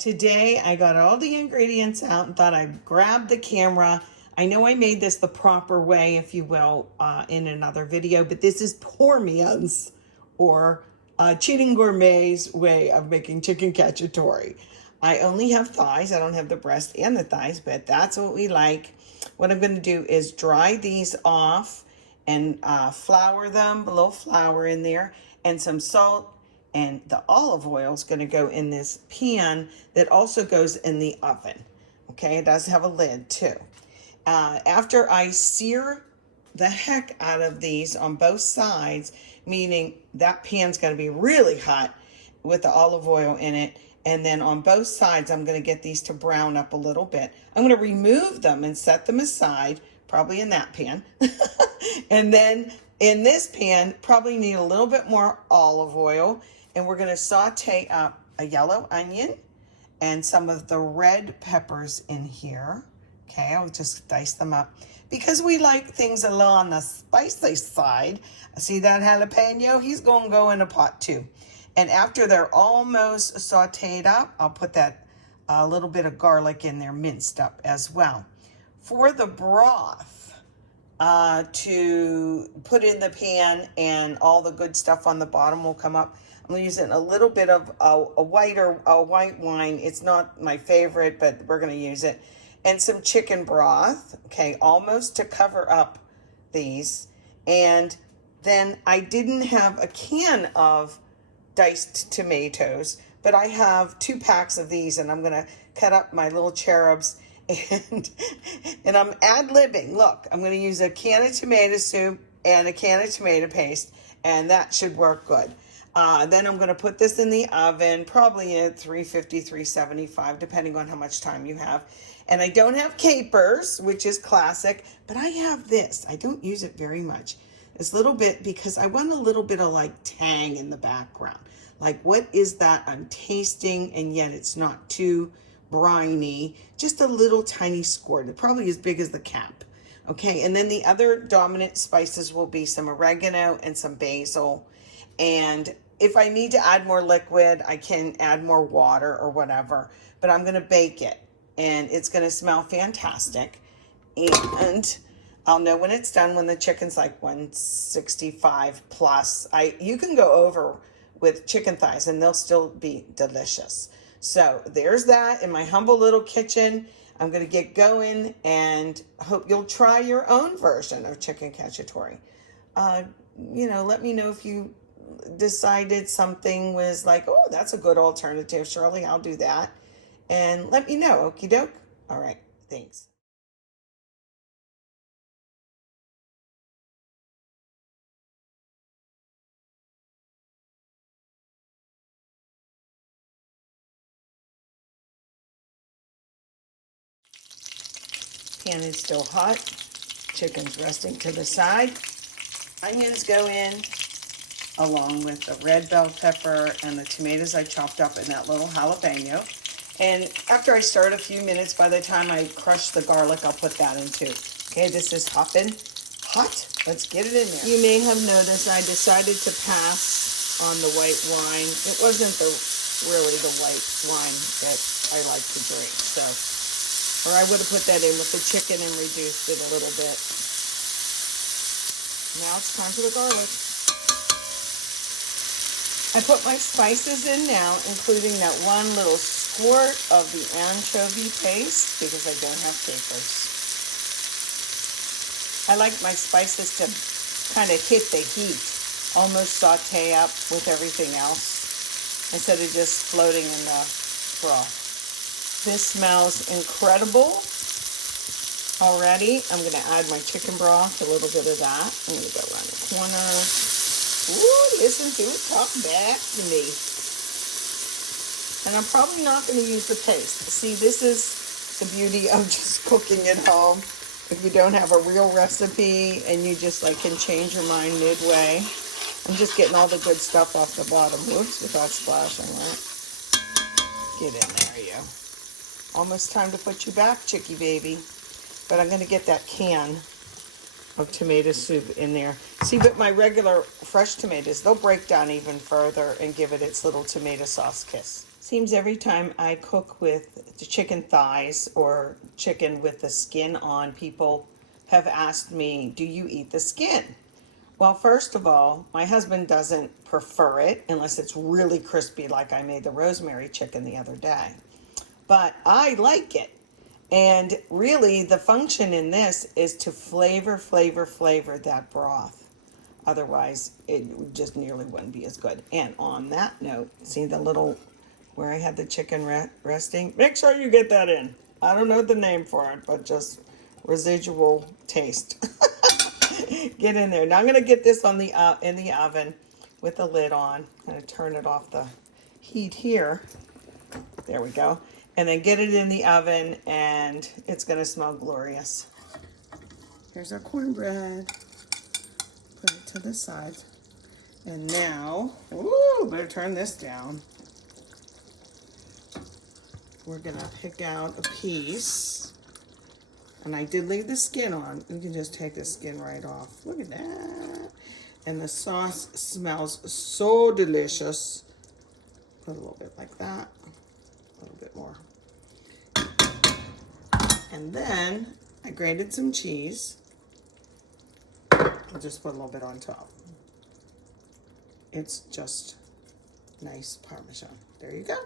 Today I got all the ingredients out and thought I'd grab the camera. I know I made this the proper way, if you will, in another video, but this is poor man's or cheating gourmet's way of making chicken cacciatore. I only have thighs. I don't have the breast and the thighs, but that's what we like. What I'm going to do is dry these off and flour them, a little flour in there, and some salt. And the olive oil is going to go in this pan that also goes in the oven. Okay, it does have a lid too. After I sear the heck out of these on both sides, meaning that pan's going to be really hot with the olive oil in it, and then on both sides I'm going to get these to brown up a little bit. I'm going to remove them and set them aside, probably in that pan. And then in this pan, probably need a little bit more olive oil. And we're going to saute up a yellow onion and some of the red peppers in here. Okay, I'll just dice them up because we like things a little on the spicy side. See that jalapeno? He's going to go in a pot too. And after they're almost sauteed up, I'll put that little bit of garlic in there minced up as well. For the broth to put in the pan and all the good stuff on the bottom will come up, I'm using a little bit of a white wine. It's not my favorite, but we're going to use it. And some chicken broth, okay, almost to cover up these. And then I didn't have a can of diced tomatoes, but I have 2 packs of these, and I'm going to cut up my little cherubs. And I'm ad-libbing. Look, I'm going to use a can of tomato soup and a can of tomato paste, and that should work good. Then I'm going to put this in the oven, probably at 350, 375, depending on how much time you have. And I don't have capers, which is classic, but I have this. I don't use it very much. This little bit because I want a little bit of like tang in the background. Like, what is that I'm tasting? And yet it's not too briny, just a little tiny squirt, probably as big as the cap. Okay, and then the other dominant spices will be some oregano and some basil. And if I need to add more liquid, I can add more water or whatever, but I'm going to bake it and it's going to smell fantastic. And I'll know when it's done when the chicken's like 165 plus. You can go over with chicken thighs and they'll still be delicious. So there's that in my humble little kitchen. I'm going to get going and hope you'll try your own version of chicken cacciatore. Let me know if you decided something was like, oh, that's a good alternative. Shirley, I'll do that. And let me know. Okie doke. All right. Thanks. Pan is still hot. Chicken's resting to the side. Onions go in along with the red bell pepper and the tomatoes I chopped up in that little jalapeno. And after I stir it a few minutes, by the time I crush the garlic, I'll put that in too. Okay, this is hopping hot. Let's get it in there. You may have noticed I decided to pass on the white wine. It wasn't really the white wine that I like to drink. So, or I would have put that in with the chicken and reduced it a little bit. Now it's time for the garlic. I put my spices in now, including that one little squirt of the anchovy paste because I don't have capers. I like my spices to kind of hit the heat, almost saute up with everything else instead of just floating in the broth. This smells incredible already. I'm going to add my chicken broth, a little bit of that. I'm going to go around the corner. Ooh, listen to it talk back to me. And I'm probably not going to use the paste. See, this is the beauty of just cooking at home. If you don't have a real recipe and you just like can change your mind midway. I'm just getting all the good stuff off the bottom. Whoops, without splashing that. Get in there, you. Almost time to put you back, chickie baby. But I'm going to get that can of tomato soup in there. See, but my regular fresh tomatoes, they'll break down even further and give it its little tomato sauce kiss. Seems every time I cook with the chicken thighs or chicken with the skin on, people have asked me, do you eat the skin? Well, first of all, my husband doesn't prefer it unless it's really crispy, like I made the rosemary chicken the other day. But I like it. And really, the function in this is to flavor that broth. Otherwise, it just nearly wouldn't be as good. And on that note, see the little, where I had the chicken resting? Make sure you get that in. I don't know the name for it, but just residual taste. Get in there. Now I'm going to get this on the in the oven with the lid on. I'm going to turn it off the heat here. There we go. And then get it in the oven, and it's going to smell glorious. Here's our cornbread. Put it to the side. And now, ooh, better turn this down. We're going to pick out a piece. And I did leave the skin on. You can just take the skin right off. Look at that. And the sauce smells so delicious. Put a little bit like that. A little bit more. And then I grated some cheese. I'll just put a little bit on top. It's just nice Parmesan. There you go.